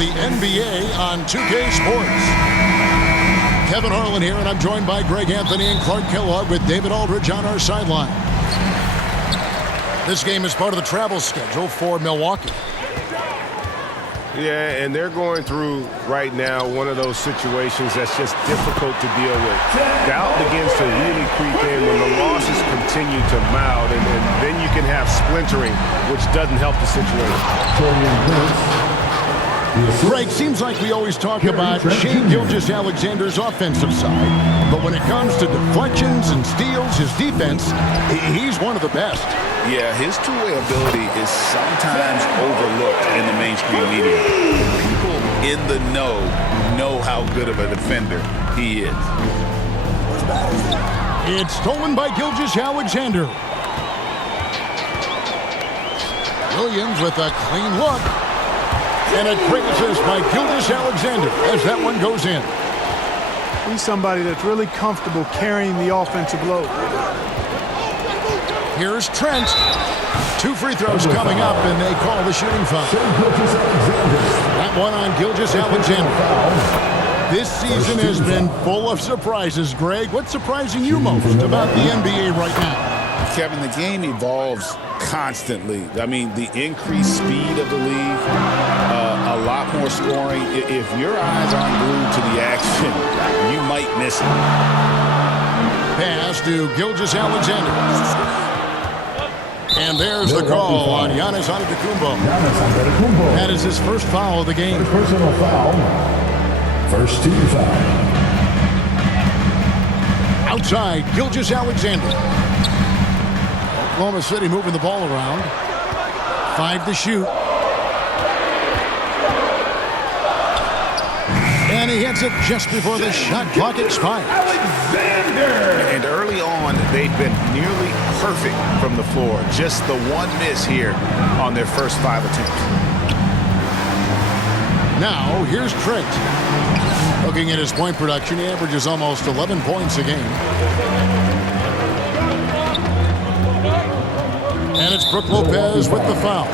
the NBA on 2K Sports. Kevin Harlan here, and I'm joined by Greg Anthony and Clark Kellogg with David Aldridge on our sideline. This game is part of the travel schedule for Milwaukee. Yeah, and they're going through right now one of those situations that's just difficult to deal with. Doubt begins to really creep in when the losses continue to mount, and then you can have splintering, which doesn't help the situation. Greg, seems like we always talk about Shai Gilgeous-Alexander's offensive side, but when it comes to deflections and steals, his defense, he's one of the best. Yeah, his two-way ability is sometimes overlooked in the mainstream media. People in the know how good of a defender he is. It's stolen by Gilgeous-Alexander. Williams with a clean look. And a great assist by Gilgeous-Alexander as that one goes in. He's somebody that's really comfortable carrying the offensive load. Here's Trent. 2 free throws coming up, and they call the shooting foul. That one on Gilgeous-Alexander. This season has been full of surprises, Greg. What's surprising you most about the NBA right now? Kevin, the game evolves constantly. I mean, the increased speed of the league, a lot more scoring. If your eyes aren't glued to the action, you might miss it. Pass to Gilgeous-Alexander. And there's the call on Giannis Antetokounmpo. That is his first foul of the game. Personal foul. First team foul. Outside, Gilgeous-Alexander. Oklahoma City moving the ball around. 5 to shoot. And he hits it just before the shot clock expires. And early on, they've been nearly perfect from the floor. Just the one miss here on their first 5 attempts. Now, here's Trent. Looking at his point production, he averages almost 11 points a game. And it's Brook Lopez with the foul.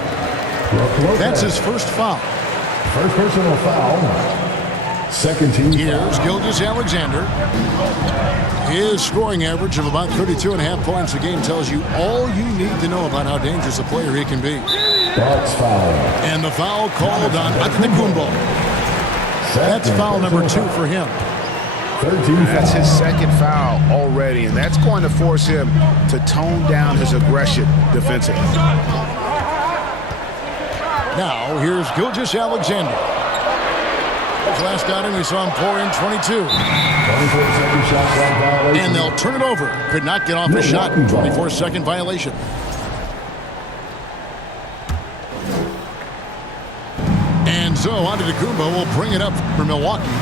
That's his first foul. First personal foul. Second team foul. Here's Gilgeous-Alexander. His scoring average of about 32.5 points a game tells you all you need to know about how dangerous a player he can be. Box foul. And the foul called on Antetokounmpo. That's foul number 2 for him. That's his second foul already, and that's going to force him to tone down his aggression defensively. Now, here's Gilgeous-Alexander. His last outing, we saw him pour in 22. 24-second shot clock violation. And they'll turn it over. Could not get off the shot. 24-second violation. And so Antetokounmpo will bring it up for Milwaukee.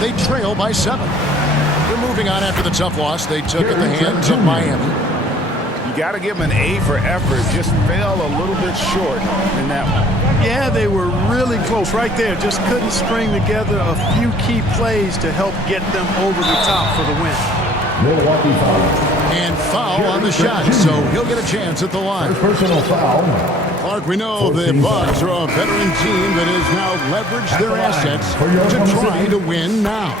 They trail by 7. They're moving on after the tough loss they took at the hands of Miami. You got to give them an A for effort. Just fell a little bit short in that one. Yeah, they were really close right there. Just couldn't string together a few key plays to help get them over the top for the win. Milwaukee foul. And foul on the shot, so he'll get a chance at the line. First personal foul. Clark, we know the Bucks are a veteran team that has now leveraged their assets to try to win now.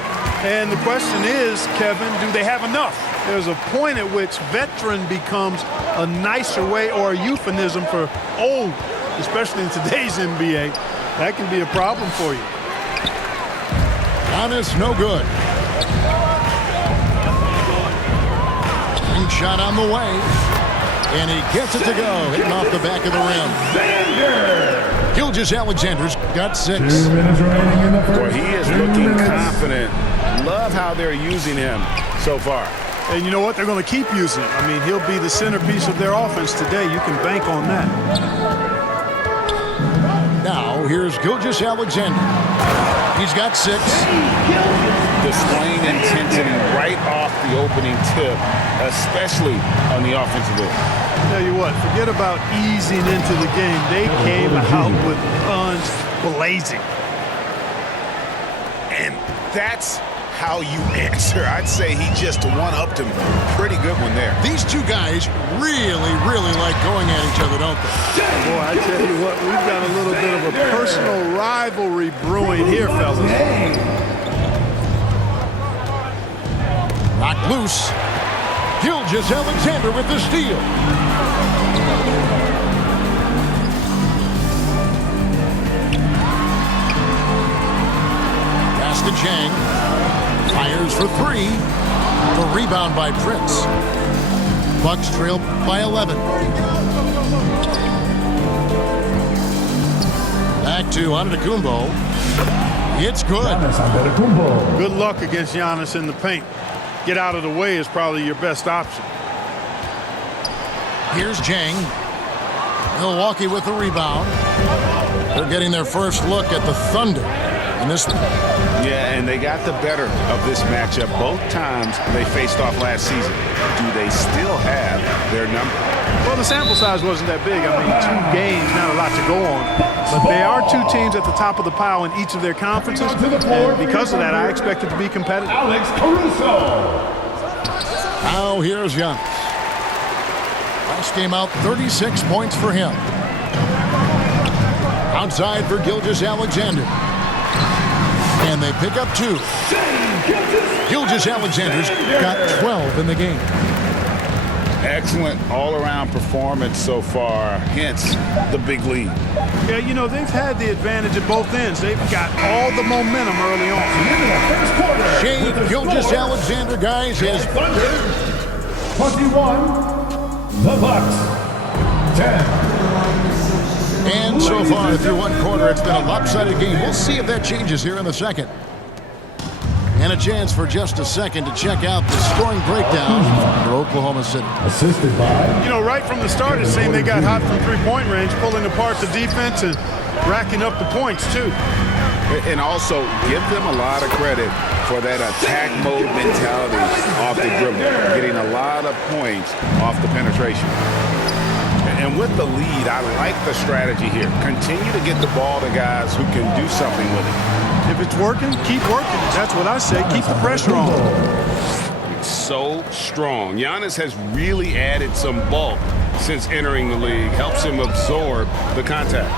And the question is, Kevin, do they have enough? There's a point at which veteran becomes a nicer way or a euphemism for old, especially in today's NBA. That can be a problem for you. Giannis, no good. Shot on the way. And he gets it to go, hitting off the back of the rim. Gilgeous-Alexander's got 6. 2 minutes remaining in the first. Boy, he is looking confident. Love how they're using him so far. And you know what? They're going to keep using him. I mean, he'll be the centerpiece of their offense today. You can bank on that. Now, here's Gilgeous-Alexander. He's got 6. Displaying intensity right off the opening tip, especially on the offensive end. Tell you what, forget about easing into the game. They came out with guns blazing. And that's how you answer. I'd say he just one-upped him. Pretty good one there. These two guys really like going at each other, don't they? Boy, I tell you what, we've got a little bit of a personal rivalry brewing here, fellas. Knocked loose. Gilgeous-Alexander with the steal. Pass to Chang. Fires for three. The rebound by Prince. Bucks trail by 11. Back to Antetokounmpo. It's good. Good luck against Giannis in the paint. Get out of the way is probably your best option. Here's Jang. Milwaukee with the rebound. They're getting their first look at the Thunder in this one. Yeah, and they got the better of this matchup both times they faced off last season. Do they still have their number? Well, the sample size wasn't that big. I mean, 2 games, not a lot to go on. But they are 2 teams at the top of the pile in each of their conferences. And because of that, I expect it to be competitive. Alex Caruso. Now here's Giannis. Last game out, 36 points for him. Outside for Gilgeous-Alexander. And they pick up 2. Gilgeous-Alexander's got 12 in the game. Excellent all-around performance so far, hence the big lead. Yeah, you know, they've had the advantage at both ends. They've got all the momentum early on. Shea Gilgeous-Alexander, guys, is 21. The Bucks. 10. And so far through one quarter, it's been a lopsided game. We'll see if that changes here in the second. And a chance for just a second to check out the scoring breakdown for Oklahoma City. Assisted by. You know, right from the start, it seemed they got hot from three-point range, pulling apart the defense and racking up the points, too. And also, give them a lot of credit for that attack mode mentality off the dribble, getting a lot of points off the penetration. And with the lead, I like the strategy here. Continue to get the ball to guys who can do something with it. If it's working, keep working. That's what I say. Keep the pressure on. So strong. Giannis has really added some bulk since entering the league. Helps him absorb the contact.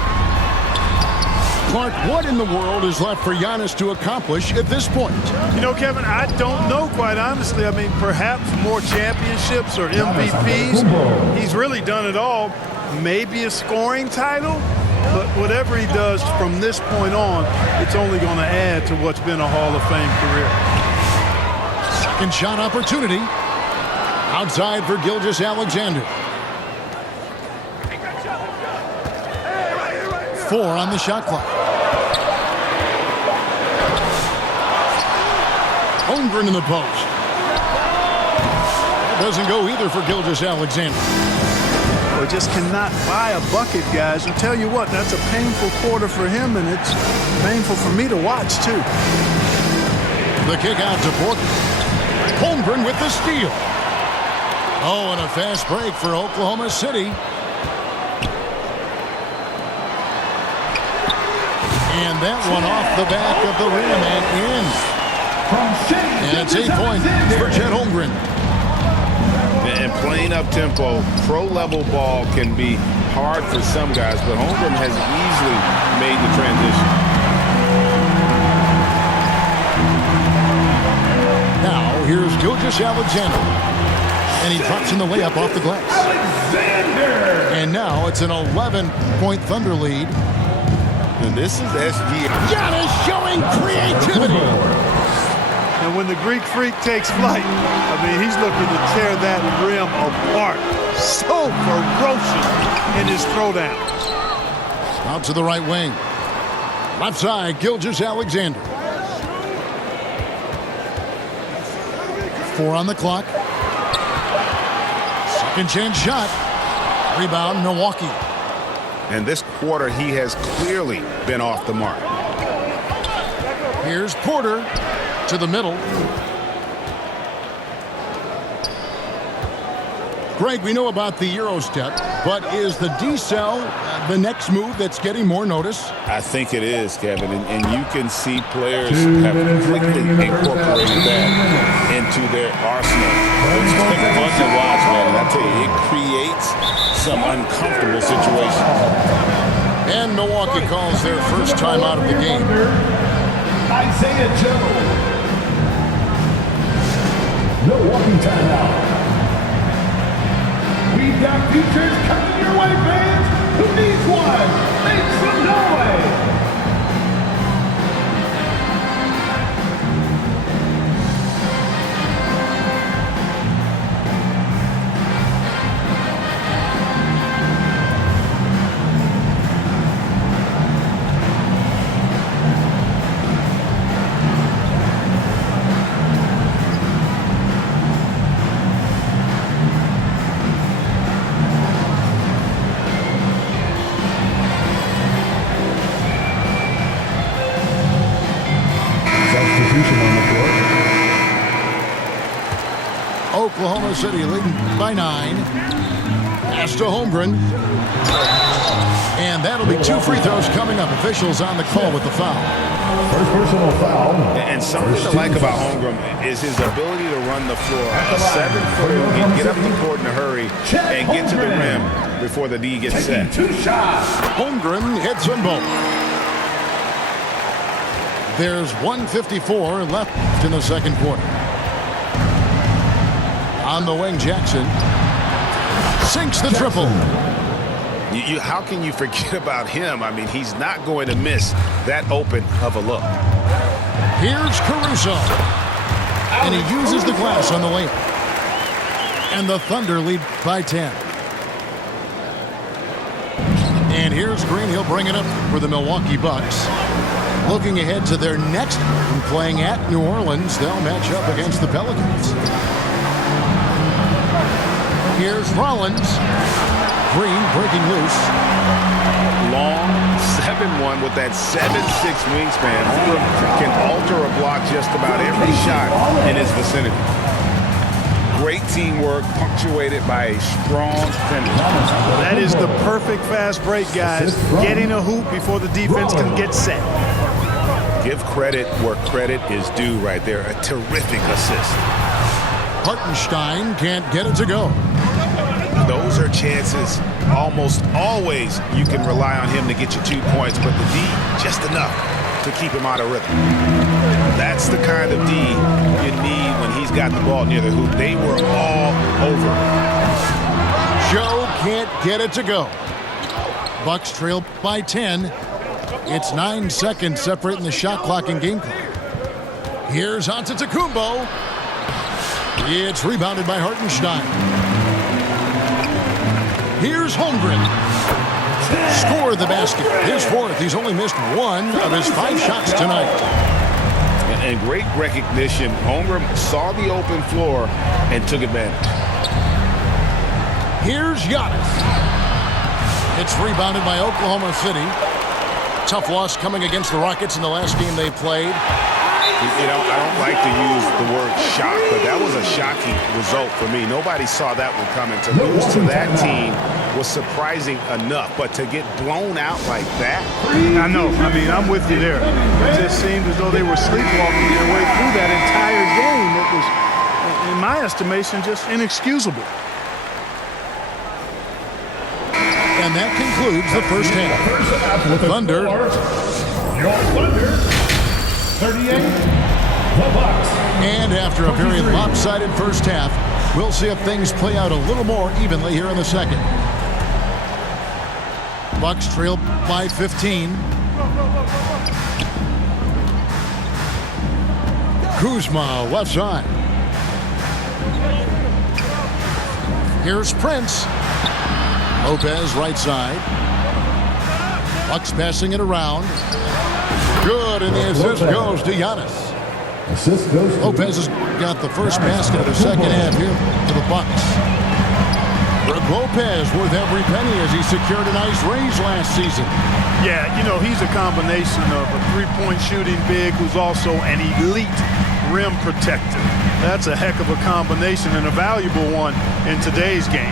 Clark, what in the world is left for Giannis to accomplish at this point? You know, Kevin, I don't know, quite honestly. I mean, perhaps more championships or MVPs. He's really done it all. Maybe a scoring title. But whatever he does from this point on, it's only going to add to what's been a Hall of Fame career. Second shot opportunity. Outside for Gilgeous-Alexander. 4 on the shot clock. Holmgren in the post. That doesn't go either for Gilgeous-Alexander. Well, just cannot buy a bucket, guys. And tell you what, that's a painful quarter for him, and it's painful for me to watch, too. The kick out to Porter. Holmgren with the steal. Oh, and a fast break for Oklahoma City. And that one off the back of the rim and in. And it's 8 points for Chet Holmgren. And playing up tempo, pro-level ball can be hard for some guys, but Holmgren has easily made the transition. Now, here's Gilgeous-Alexander. And he drops in the layup off the glass. And now it's an 11-point Thunder lead. And this is SG. Giannis showing creativity. And when the Greek Freak takes flight, I mean, he's looking to tear that rim apart. So ferocious in his throwdowns. Out to the right wing. Left side, Gilgeous-Alexander. 4 on the clock. Second chance shot. Rebound, Milwaukee. And this quarter, he has clearly been off the mark. Here's Porter to the middle. Greg, we know about the Euro step. But is the decel the next move that's getting more notice? I think it is, Kevin, and you can see players have quickly incorporated that into their arsenal. It's been fun to watch, man, and I tell you, it creates some uncomfortable situations. And Milwaukee calls their first time out of the game. Isaiah Joe. Milwaukee timeout. We've got features coming your way, fans. Who needs one? Make some noise. Oklahoma City leading by 9. Pass to Holmgren. And that'll be 2 free throws coming up. Officials on the call with the foul. First personal foul. And something to like about Holmgren is his ability to run the floor. A 7-footer who can get up the court in a hurry and get to the rim before the D gets set. 2 shots. Holmgren hits them both. There's 1:54 left in the second quarter. On the wing, Jackson sinks the triple. How can you forget about him? I mean, he's not going to miss that open of a look. Here's Caruso. And he uses the glass on the layup. And the Thunder lead by 10. And here's Green. He'll bring it up for the Milwaukee Bucks. Looking ahead to their next game, playing at New Orleans, they'll match up against the Pelicans. Here's Rollins. Green breaking loose. Long 7-1 with that 7'6" wingspan. Holmgren can alter a block just about every shot in his vicinity. Great teamwork punctuated by a strong finish. That is the perfect fast break, guys. Getting a hoop before the defense can get set. Give credit where credit is due right there. A terrific assist. Hartenstein can't get it to go. Those are chances almost always you can rely on him to get you 2 points, but the D, just enough to keep him out of rhythm. That's the kind of D you need when he's got the ball near the hoop. They were all over. Joe can't get it to go. Bucks trail by 10. It's 9 seconds separating the shot clock and game clock. Here's Antetokounmpo. It's rebounded by Hartenstein. Here's Holmgren. Score the basket. His 4th. He's only missed 1 of his 5 shots tonight. And great recognition. Holmgren saw the open floor and took advantage. Here's Giannis. It's rebounded by Oklahoma City. Tough loss coming against the Rockets in the last game they played. You know, I don't like to use the word shock, but that was a shocking result for me. Nobody saw that one coming. To lose to that team was surprising enough, but to get blown out like that? I know. I mean, I'm with you there. It just seemed as though they were sleepwalking their way through that entire game. It was, in my estimation, just inexcusable. And that concludes the first half. The Thunder. Your Thunder. 38. The Bucks. And after a very lopsided first half, we'll see if things play out a little more evenly here in the second. Bucks trail by 15. Kuzma left side. Here's Prince. Lopez right side. Bucks passing it around. Good, and the assist goes to Giannis. Assist goes to Lopez has got the first basket of the second half here for the Bucks. Brook Lopez worth every penny as he secured a nice raise last season. Yeah, you know, he's a combination of a three-point shooting big who's also an elite rim protector. That's a heck of a combination and a valuable one in today's game.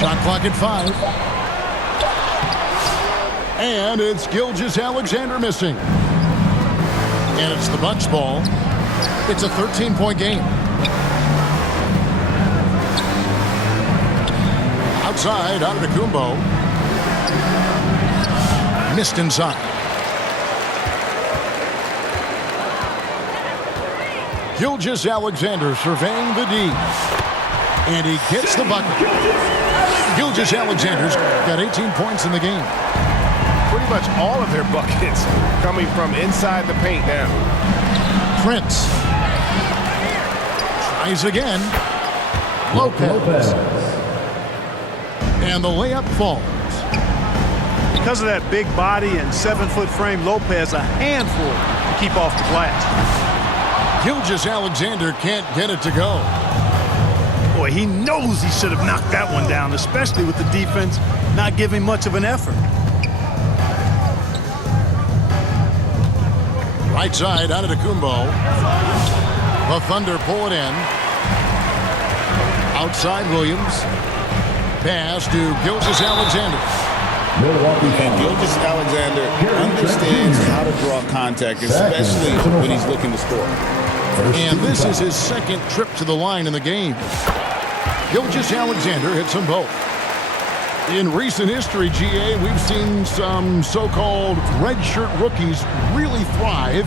Shot clock at 5. And it's Gilgeous-Alexander missing. And it's the Bucks ball. It's a 13-point game. Outside, Antetokounmpo. Missed inside. Gilgeous-Alexander surveying the D. And he gets the bucket. Gilgeous-Alexander's got 18 points in the game. Pretty much all of their buckets coming from inside the paint now. Prince. Tries again. Lopez. And the layup falls. Because of that big body and 7-foot frame, Lopez a handful to keep off the glass. Gilgeous-Alexander can't get it to go. Boy, he knows he should have knocked that one down, especially with the defense not giving much of an effort. Right side, Antetokounmpo. The Thunder pull it in. Outside, Williams. Pass to Gilgeous-Alexander. Milwaukee, and Gilgeous-Alexander understands how to draw contact, especially when he's looking to score. And this is his second trip to the line in the game. Gilgeous-Alexander hits them both. In recent history, GA, we've seen some so-called redshirt rookies really thrive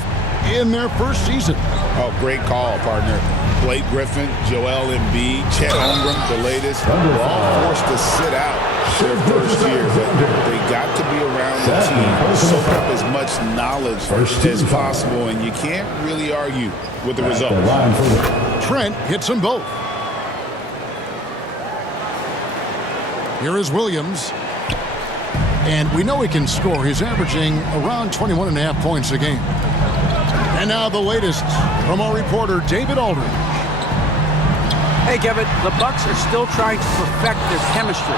in their first season. Oh, great call, partner. Blake Griffin, Joel Embiid, Chet Holmgren, the latest, were all forced to sit out their first year, but they got to be around the team, soak up as much knowledge as possible, and you can't really argue with the results. Trent hits them both. Here is Williams. And we know he can score. He's averaging around 21.5 points a game. And now the latest from our reporter, David Aldridge. Hey, Kevin, the Bucks are still trying to perfect their chemistry.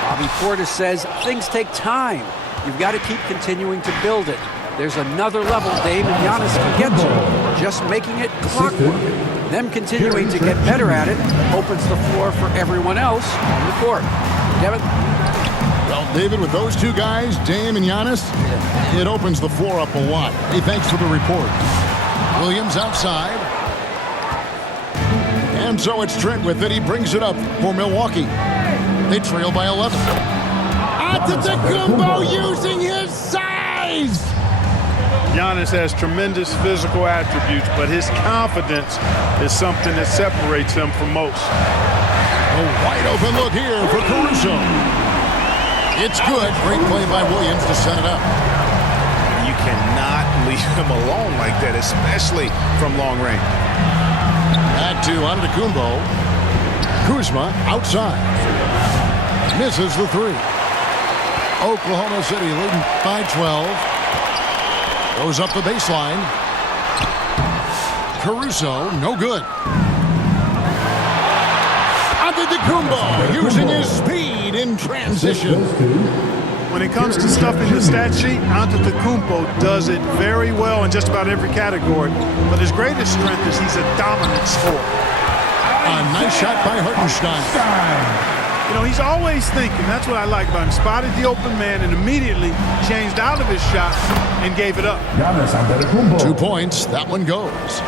Bobby Portis says things take time. You've got to keep continuing to build it. There's another level Dame and Giannis can get to. Just making it clockwork. Them continuing to get better at it opens the floor for everyone else on the court. Kevin? Well, David, with those two guys, Dame and Giannis, it opens the floor up a lot. Hey, thanks for the report. Williams outside. And so it's Trent with it. He brings it up for Milwaukee. They trail by 11. Antetokounmpo using his size. Giannis has tremendous physical attributes, but his confidence is something that separates him from most. A wide open look here for Caruso. It's good. Great play by Williams to set it up. You cannot leave him alone like that, especially from long range. Back to Antetokounmpo. Kuzma outside. Misses the three. Oklahoma City leading by 12. Goes up the baseline. Caruso, no good. Antetokounmpo using his speed in transition. When it comes to stuffing the stat sheet, Antetokounmpo does it very well in just about every category. But his greatest strength is he's a dominant scorer. A nice shot by Hartenstein. You know, he's always thinking. That's what I like about him. Spotted the open man and immediately changed out of his shot and gave it up. 2 points. That one goes.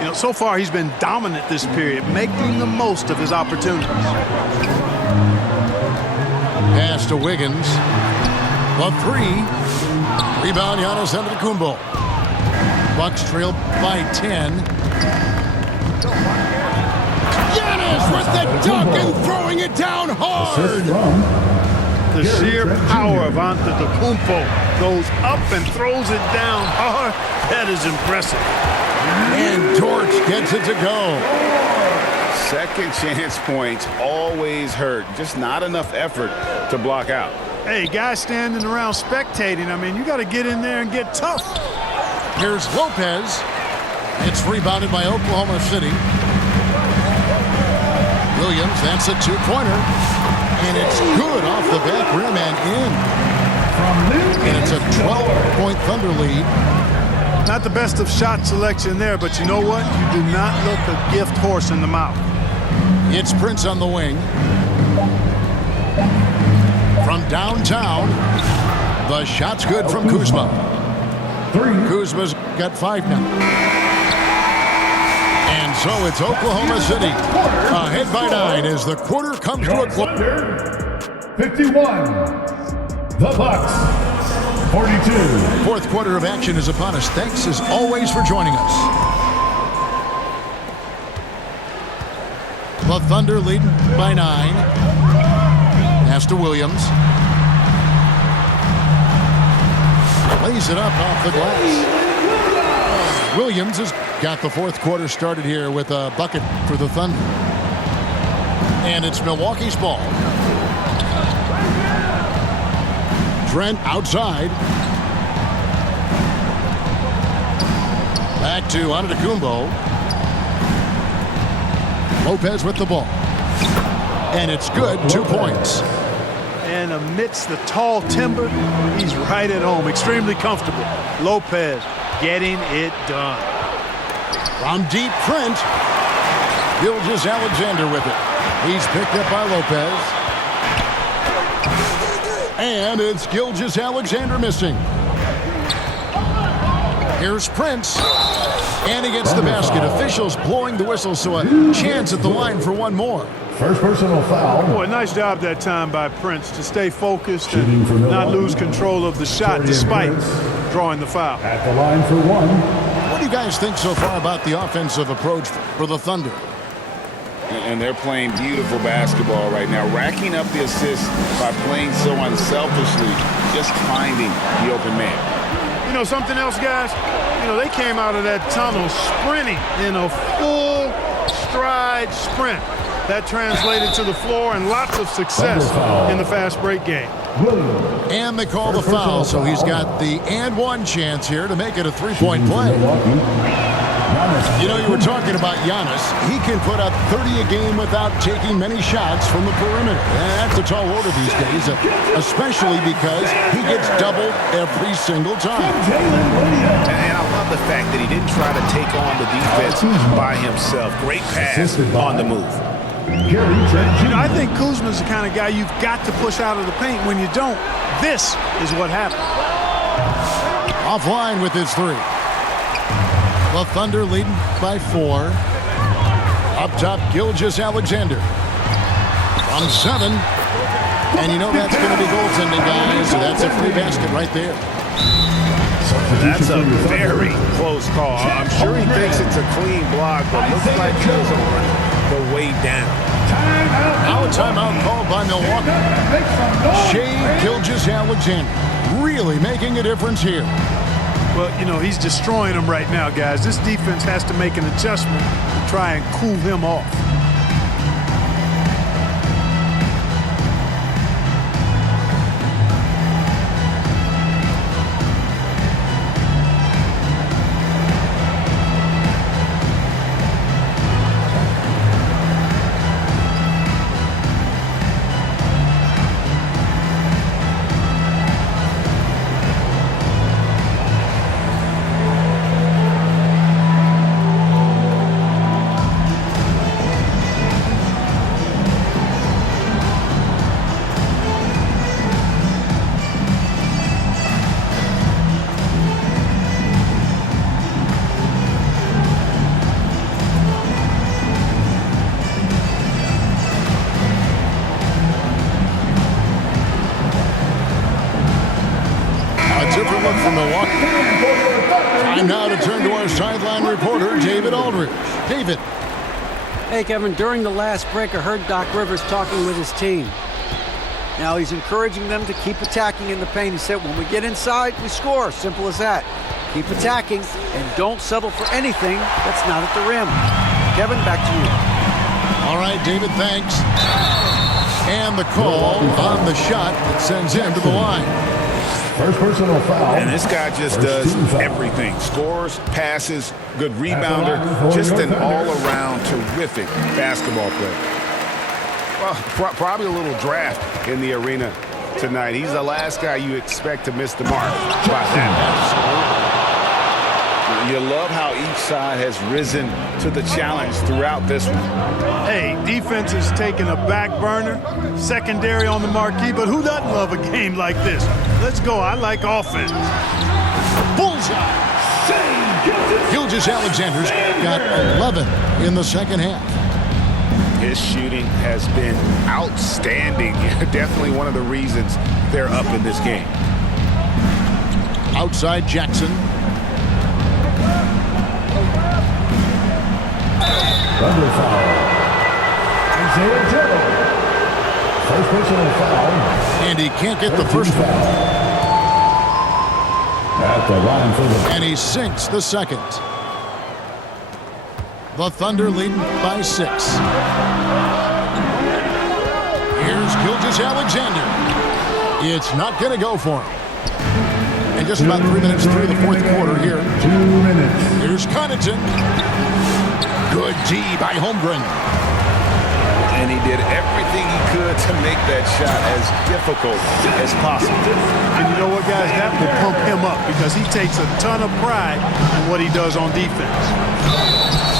You know, so far he's been dominant this period, making the most of his opportunities. Pass to Wiggins. The three. Rebound, Giannis Antetokounmpo. Bucks trail by 10. Giannis with the dunk and throwing it down hard. The sheer power of Antetokounmpo goes up and throws it down hard. That is impressive. And Dort gets it to go. Second chance points always hurt. Just not enough effort to block out. Hey, guys standing around spectating, I mean, you got to get in there and get tough. Here's Lopez. It's rebounded by Oklahoma City. Williams, that's a two-pointer. And it's good off the back rim and in. And it's a 12-point Thunder lead. Not the best of shot selection there, but you know what? You do not look a gift horse in the mouth. It's Prince on the wing. From downtown, the shot's good from Kuzma. Kuzma's got 5 now. And so it's Oklahoma City ahead by 9 as the quarter comes to a close. 51. The Bucks. 42. Fourth quarter of action is upon us. Thanks as always for joining us. The Thunder leading by 9. Pass to Williams. Lays it up off the glass. Williams has got the fourth quarter started here with a bucket for the Thunder. And it's Milwaukee's ball. Trent outside. Back to Antetokounmpo. Lopez with the ball. And it's good. 2 points. And amidst the tall timber, he's right at home. Extremely comfortable. Lopez getting it done. From deep, Trent. Gilgeous-Alexander with it. He's picked up by Lopez. And it's Gilgeous-Alexander missing. Here's Prince. And he gets the basket. Officials blowing the whistle, so a chance at the line for one more. First personal foul. Boy, nice job that time by Prince to stay focused and not lose control of the shot despite drawing the foul. At the line for 1. What do you guys think so far about the offensive approach for the Thunder? And they're playing beautiful basketball right now, racking up the assists by playing so unselfishly, just finding the open man. You know something else, guys? You know, they came out of that tunnel sprinting in a full stride sprint. That translated to the floor and lots of success in the fast break game. And they call the foul, so he's got the and one chance here to make it a three-point play. You know, you were talking about Giannis. He can put up 30 a game without taking many shots from the perimeter. And that's a tall order these days, especially because he gets doubled every single time. And I love the fact that he didn't try to take on the defense by himself. Great pass on the move. You know, I think Kuzma's the kind of guy you've got to push out of the paint. When you don't, this is what happens. Offline with his 3. The Thunder leading by 4. Up top, Gilgeous-Alexander. From 7. And you know that's going to be goaltending, guys. So that's a free basket right there. That's a very close call. I'm sure he thinks it's a clean block, but looks like he doesn't run the way down. Now a timeout called by Milwaukee. Shai Gilgeous-Alexander really making a difference here. Well, you know, he's destroying them right now, guys. This defense has to make an adjustment to try and cool him off. From Milwaukee. Time now to turn to our sideline reporter, David Aldridge. David. Hey, Kevin, during the last break, I heard Doc Rivers talking with his team. Now he's encouraging them to keep attacking in the paint. He said, when we get inside, we score. Simple as that. Keep attacking and don't settle for anything that's not at the rim. Kevin, back to you. All right, David, thanks. And the call on the shot that sends him to the line. First personal foul. And this guy just does everything. Scores, passes, good rebounder, just an all-around terrific basketball player. Well, probably a little draft in the arena tonight. He's the last guy you expect to miss the mark by that. You love how each side has risen to the challenge throughout this one. Hey, defense is taking a back burner, secondary on the marquee, but who doesn't love a game like this? Let's go. I like offense. Bullseye. Gilgeous-Alexander's got 11 in the second half. His shooting has been outstanding. Definitely one of the reasons they're up in this game. Outside Jackson. Double foul. Isaiah Joe. First personal foul. And he can't get the first one. At the line for the... And he sinks the second. The Thunder leading by 6. Here's Gilgeous-Alexander. It's not going to go for him. And just about 3 minutes through the fourth quarter here. 2 minutes. Here's Connaughton. Good D by Holmgren. And he did everything he could to make that shot as difficult as possible. And you know what, guys? That will pump him up because he takes a ton of pride in what he does on defense.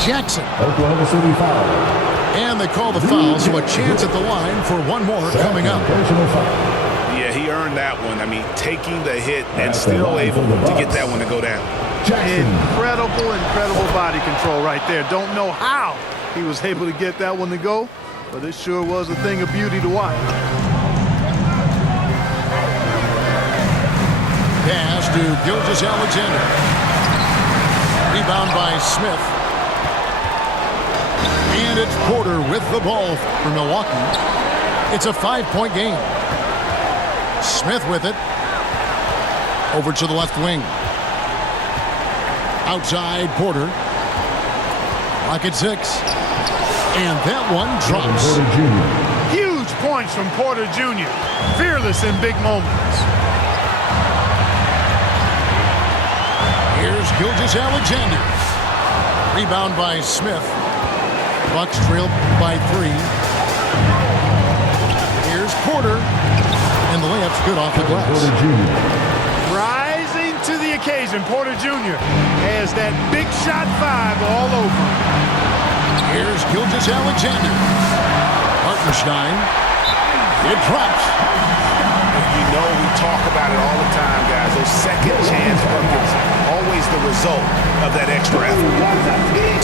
Jackson. Oklahoma City foul. And they call the foul, so a chance at the line for one more coming up. Personal foul. Yeah, he earned that one. I mean, taking the hit and still able to get that one to go down. Jackson. Incredible body control right there. Don't know how he was able to get that one to go, but it sure was a thing of beauty to watch. Pass to Gilgeous-Alexander. Rebound by Smith. And it's Porter with the ball for Milwaukee. It's a 5-point game. Smith with it. Over to the left wing. Outside Porter. Lock at 6. And that one drops. Porter Jr. Huge points from Porter Jr. Fearless in big moments. Here's Gilgeous-Alexander. Rebound by Smith. Bucks trail by 3. Here's Porter. And the layup's good off the glass. Porter Jr. Rising to the occasion, Porter Jr. has that big shot 5 all over. Here's Gilgeous-Alexander. Hartenstein. It drops. You know we talk about it all the time, guys. Those second chance buckets, always the result of that extra effort.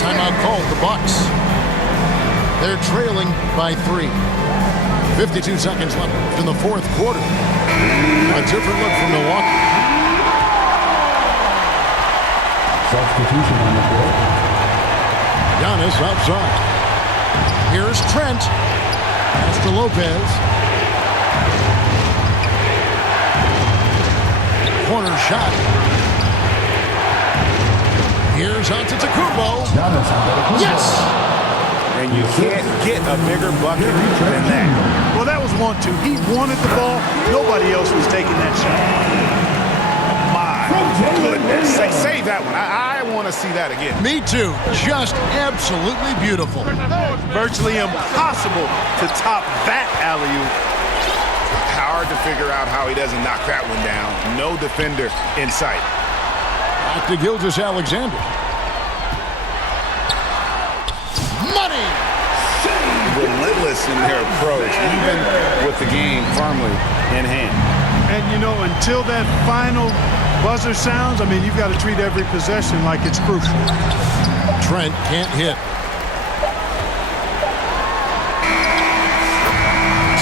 Timeout called, the Bucks. They're trailing by 3. 52 seconds left in the fourth quarter. A different look from Milwaukee. Substitution on the court. Giannis outside. Here's Trent. Pass to Lopez. Corner shot. Here's Antetokounmpo. Yes! And you can't get a bigger bucket than that. Well, that was 1-2. He wanted the ball. Nobody else was taking that shot. My goodness. Save that one. I want to see that again. Me too. Just absolutely beautiful. Virtually impossible to top that alley-oop. Hard to figure out how he doesn't knock that one down. No defender in sight. Back to Gilgeous-Alexander. Money! Relentless in their approach, even with the game firmly in hand. And, you know, until that final buzzer sounds, I mean, you've got to treat every possession like it's crucial. Trent can't hit.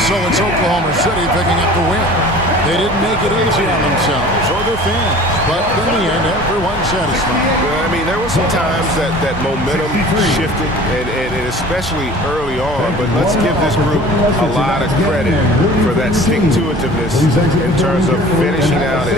So it's Oklahoma City picking up the win. They didn't make it easy on themselves or their fans, but in the end, everyone's satisfied. Well, I mean, there were some times that momentum shifted, and especially early on, but let's give this group a lot of credit for that stick-to-itiveness in terms of finishing out.